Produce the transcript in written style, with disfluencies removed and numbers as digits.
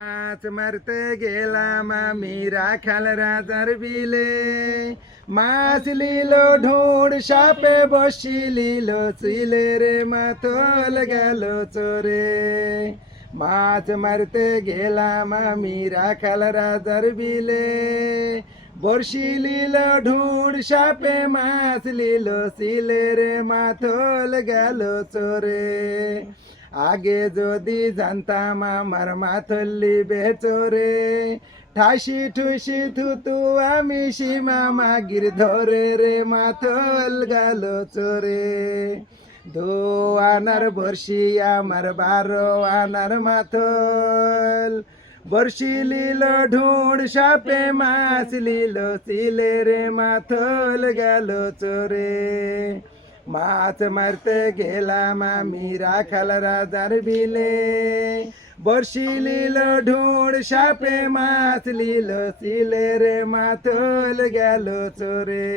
মাছ মারতে গেলাম আমি রাখাল রাজার বিলে, মাছ লিল ঢুঁড় সাপে বসি লিল ছিলে রে মাথল গেল চোরে। মাছ মারতে গেলাম আমি রাখাল রাজার বিলে, বর্ষি লিল ঢুঁড় সাপে মাছ লিল ছিলে রে মাথল গেল চোরে। আগে যদি জানতাম আমার মাথল্লি বেচরে, ঠাসি ঠুসি থুতু আমি সীমা মাগির ধরে রে মাথল গেল চোরে। দো আনার বর্ষি আমার 12 আনার মাথল, বর্ষি লিল ঢুঁড় সাপে মাছ লিল ছিলে রে মাথল গেল চোরে। মাছ মারতে গেলাম আমি রাখাল রাজার বিলে, বর্ষি লিল ঢুঁড় সাপে মাছ লিল ছিলে রে মাথল গেল চোরে।